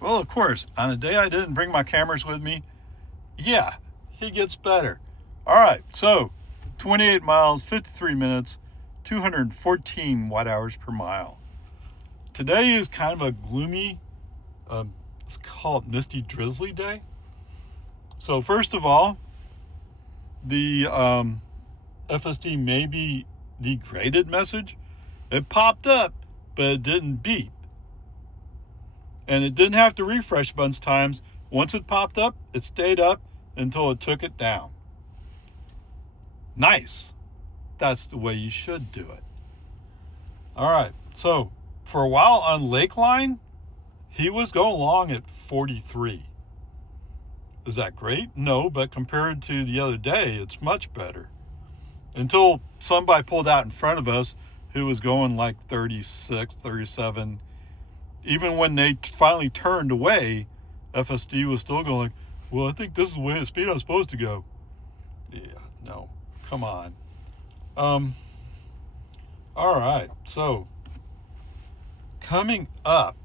Well, of course, on a day I didn't bring my cameras with me, yeah, he gets better. All right, so 28 miles, 53 minutes, 214 watt hours per mile. Today is kind of a gloomy, let's call it misty, drizzly day. So, first of all, the FSD May Be Degraded message, it popped up, but it didn't beep. And it didn't have to refresh a bunch of times. Once it popped up, it stayed up until it took it down. Nice. That's the way you should do it. All right. So for a while on Lakeline, he was going along at 43. Is that great? No, but compared to the other day, it's much better. Until somebody pulled out in front of us who was going like 36, 37. Even when they finally turned away, FSD was still going, well, I think this is the way the speed I'm supposed to go. Yeah, no, come on. All right, so coming up,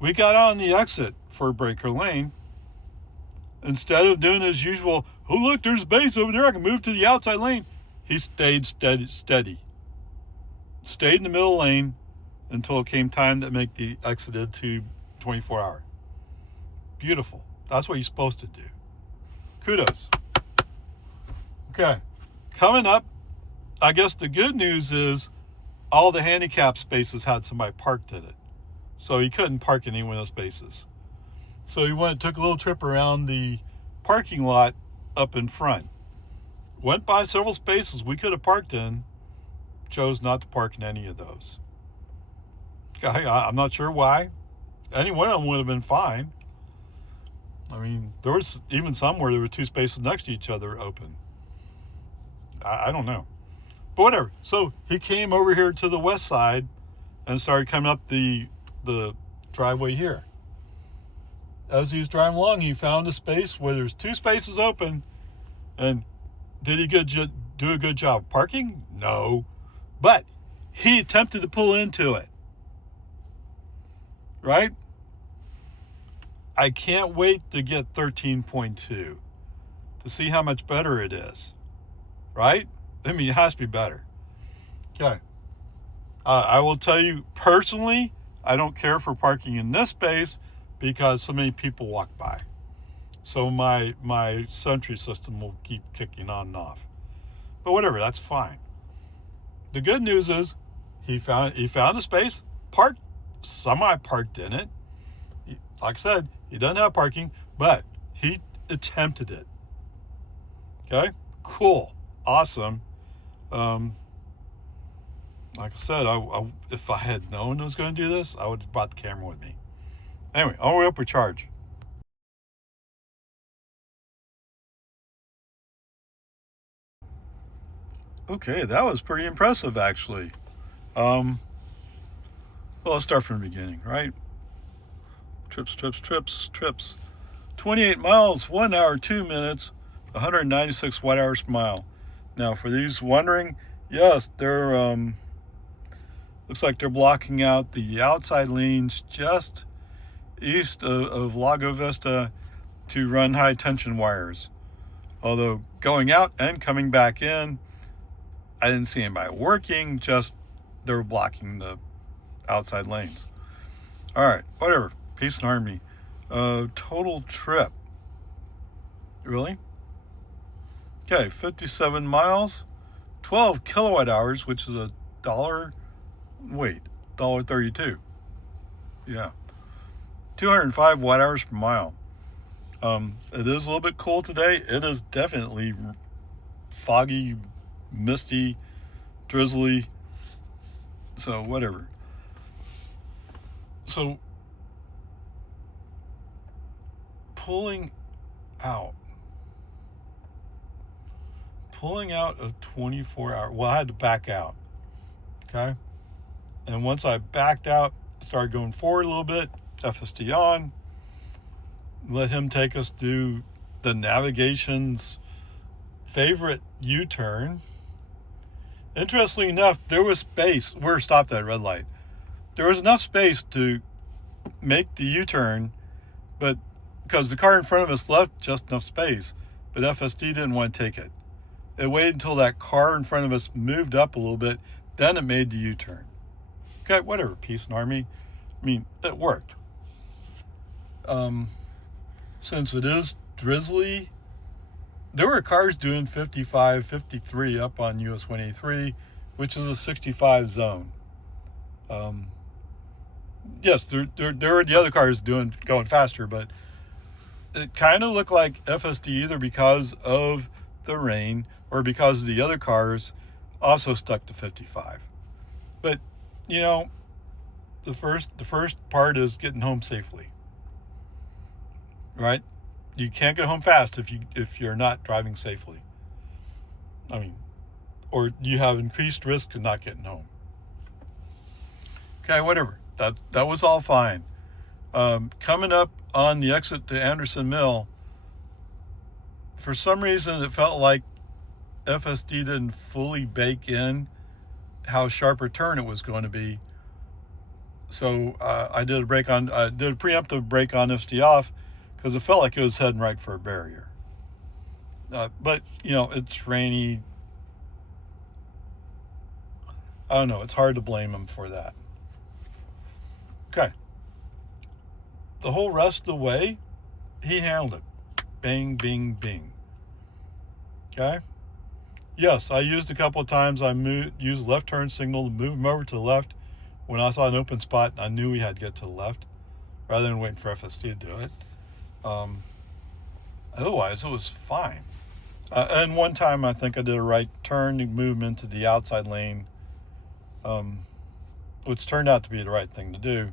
we got on the exit for Breaker Lane. Instead of doing his usual, oh, look, there's a base over there, I can move to the outside lane, he stayed steady. Stayed in the middle lane until it came time to make the exited to 24 hour. Beautiful. That's what you're supposed to do. Kudos. Okay. Coming up, I guess the good news is all the handicap spaces had somebody parked in it. So he couldn't park in any one of those spaces. So he took a little trip around the parking lot up in front. Went by several spaces we could have parked in. Chose not to park in any of those. I'm not sure why. Any one of them would have been fine. I mean, there was even some where there were two spaces next to each other open. I don't know. But whatever. So he came over here to the west side and started coming up the driveway here. As he was driving along, he found a space where there's two spaces open. And did he do a good job parking? No. But he attempted to pull into it. Right? I can't wait to get 13.2 to see how much better it is. Right? I mean, it has to be better. Okay. I will tell you personally, I don't care for parking in this space because so many people walk by. So my sentry system will keep kicking on and off. But whatever, that's fine. The good news is he found a space, semi-parked in it. Like I said, he doesn't have parking, but he attempted it. Okay? Cool. Awesome. Like I said, if I had known I was going to do this, I would have brought the camera with me. Anyway, all the way up for charge. Okay, that was pretty impressive, actually. Well, let's start from the beginning, right? Trips. 28 miles, 1 hour, 2 minutes, 196 watt hours per mile. Now, for these wondering, yes, they're looks like they're blocking out the outside lanes just east of Lago Vista to run high tension wires. Although going out and coming back in, I didn't see anybody working, just they were blocking the outside lanes. All right, whatever. Peace and harmony. Total trip. Really? Okay, 57 miles, 12 kilowatt hours, which is $1.32. Yeah. 205 watt hours per mile. It is a little bit cool today. It is definitely foggy, misty, drizzly. So whatever. So pulling out of 24 hours. Well, I had to back out. Okay. And once I backed out, started going forward a little bit, FSD on, let him take us through the navigation's favorite U-turn. Interestingly enough, there was space. We're stopped at a red light. There was enough space to make the U-turn, but because the car in front of us left just enough space, but FSD didn't want to take it. It waited until that car in front of us moved up a little bit, then it made the U-turn. Okay, whatever, peace and army. I mean, it worked. Since it is drizzly, there were cars doing 55, 53 up on US 183, which is a 65 zone. Yes, there were the other cars going faster, but it kind of looked like FSD either because of the rain or because the other cars also stuck to 55. But you know, the first part is getting home safely, right? You can't get home fast if you're not driving safely. I mean, or you have increased risk of not getting home. Okay, whatever. That was all fine. Coming up on the exit to Anderson Mill, for some reason it felt like FSD didn't fully bake in how sharp a turn it was going to be. So I did a preemptive brake on FSD off because it felt like it was heading right for a barrier. But you know, it's rainy. I don't know. It's hard to blame him for that. Okay. The whole rest of the way, he handled it. Bang, bing, bing. Okay. Yes, I used a couple of times. I used left turn signal to move him over to the left when I saw an open spot and I knew we had to get to the left, rather than waiting for FSD to do it. Otherwise, it was fine. And one time, I think I did a right turn to move him into the outside lane, which turned out to be the right thing to do.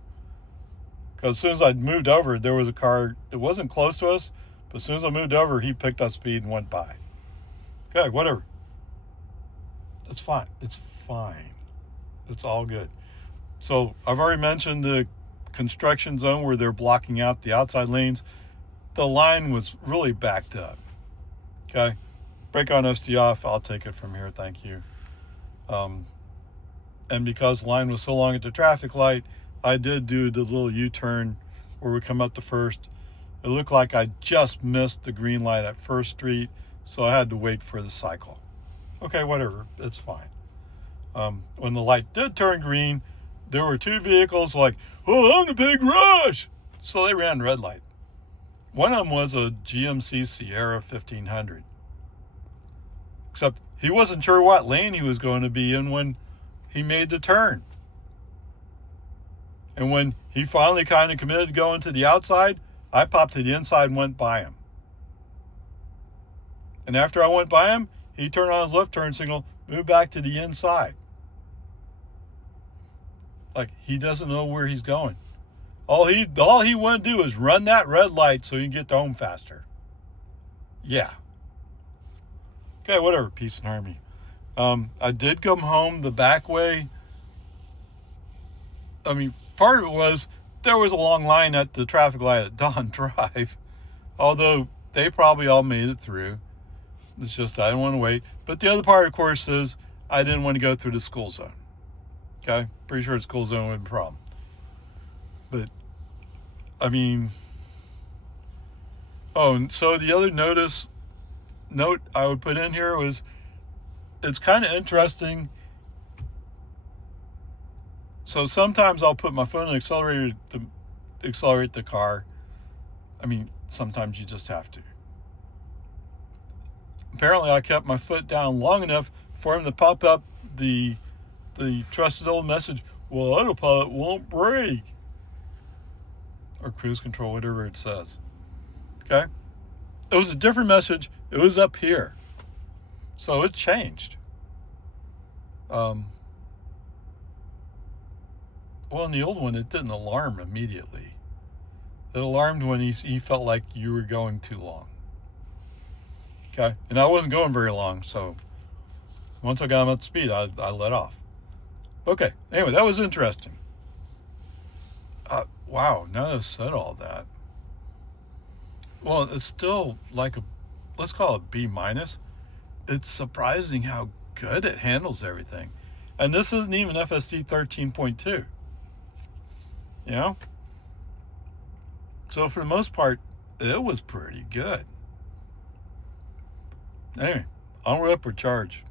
Because as soon as I moved over, there was a car. It wasn't close to us, but as soon as I moved over, he picked up speed and went by. Okay, whatever. It's fine. It's fine. It's all good. So I've already mentioned the construction zone where they're blocking out the outside lanes. The line was really backed up. Okay, brake on FSD off. I'll take it from here. Thank you. And because the line was so long at the traffic light, I did do the little U-turn where we come up to First. It looked like I just missed the green light at First Street, so I had to wait for the cycle. Okay, whatever, it's fine. When the light did turn green, there were two vehicles like, oh, I'm the big rush. So they ran red light. One of them was a GMC Sierra 1500. Except he wasn't sure what lane he was going to be in when he made the turn. And when he finally kind of committed to going to the outside, I popped to the inside and went by him. And after I went by him, he turned on his left turn signal, moved back to the inside. Like he doesn't know where he's going. All he wanted to do is run that red light so he can get to home faster. Yeah. Okay, whatever, peace and harmony. I did come home the back way. I mean, part of it was there was a long line at the traffic light at Dawn Drive, although they probably all made it through. It's just I didn't want to wait. But the other part, of course, is I didn't want to go through the school zone. Okay? Pretty sure the school zone would be a problem. But, I mean... Oh, and so the other note I would put in here was, it's kind of interesting. So sometimes I'll put my foot on the accelerator to accelerate the car. I mean, sometimes you just have to. Apparently I kept my foot down long enough for him to pop up the trusted old message, well, autopilot won't brake. Or cruise control, whatever it says. Okay? It was a different message. It was up here. So it changed. Well, in the old one, it didn't alarm immediately. It alarmed when he felt like you were going too long. Okay? And I wasn't going very long, so once I got him up to speed, I let off. Okay. Anyway, that was interesting. Wow, now that I've said all that. Well, it's still like let's call it B-. It's surprising how good it handles everything. And this isn't even FSD 13.2. You know? So for the most part, it was pretty good. Anyway, onward, upward charge.